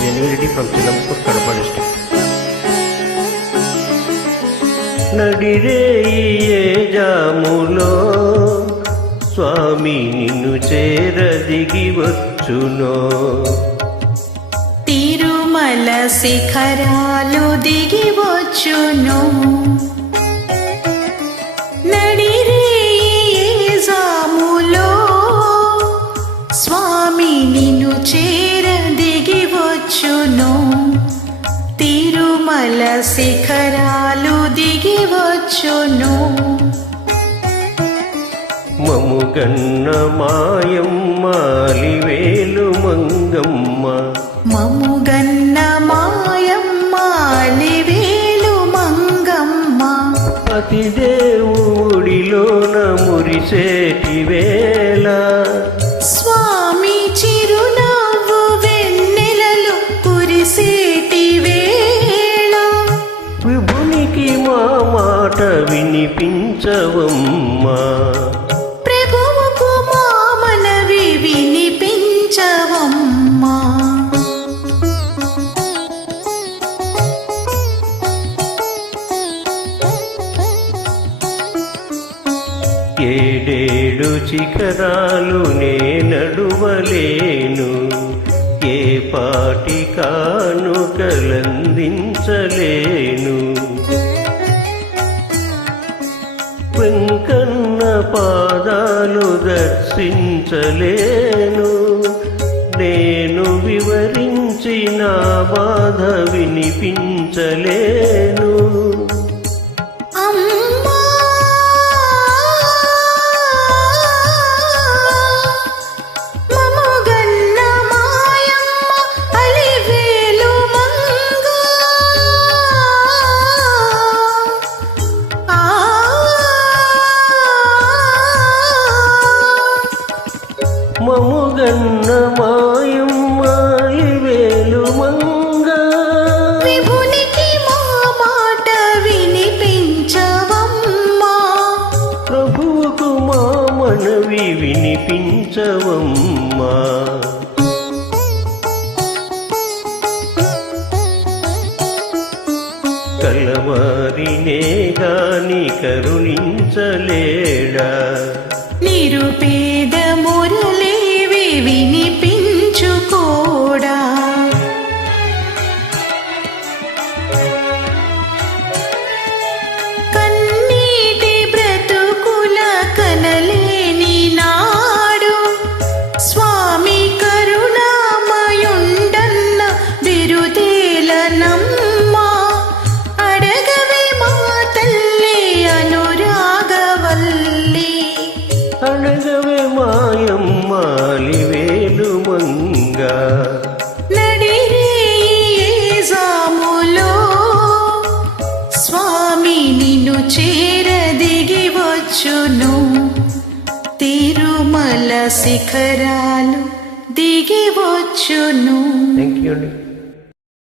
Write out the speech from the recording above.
January from Chilampur, Kadapa district. నడిరేయే జాములో స్వామి నిన్ను చేరదిగి వచ్చునో తిరుమల శిఖరాలు దిగి వచ్చును నడిరేయే జాములో స్వామి నిన్ను చేరదిగి వచ్చును తిరుమల శిఖరాలు దిగి వచ్చును మముగన్న మాయమ్మ అలివేలు మంగమ్మ మముగన్న మాయమ్మ అలివేలు మంగమ్మ అతిదేవుడిలోన మురిసేటి వేళ స్వామి చిరునవ్వు వెన్నెలలు కురిసేటి వేళ విభునికి మా మాట వినిపించవమ్మా ప్రభువుకు మా మనవి వినిపించవమ్మా ఏడేడు శిఖరాలు నే నడువలేను ఏ పాటి కానుకలందించలేను వెంకన్న పాదాలు దర్శించలేను నేను వివరించిన బాధ వినిపించలేను మముగన్న మాయమ్మ అలివేలు మంగ విభునికి మా మాట వినిపించవమ్మా ప్రభువుకు మా మనవి వినిపించవమ్మా కలవారినే గాని కరుణించలేడా నిరుపేద మురళేవి వినిపించుకోడా కన్నీటి బ్రతుకుల కనలేని నాడు స్వామి కరుణామయుండన్న బిరుదేలనమ్మా అడగవే మా తల్లి అనురాగవల్లి అడగవే మాయమ్మ అలివేలు మంగ నడిరేయే జాములో స్వామి నిన్ను చేరదిగి వచ్చును తిరుమల శిఖరాలు దిగి వచ్చును. థ్యాంక్ యూ అండి.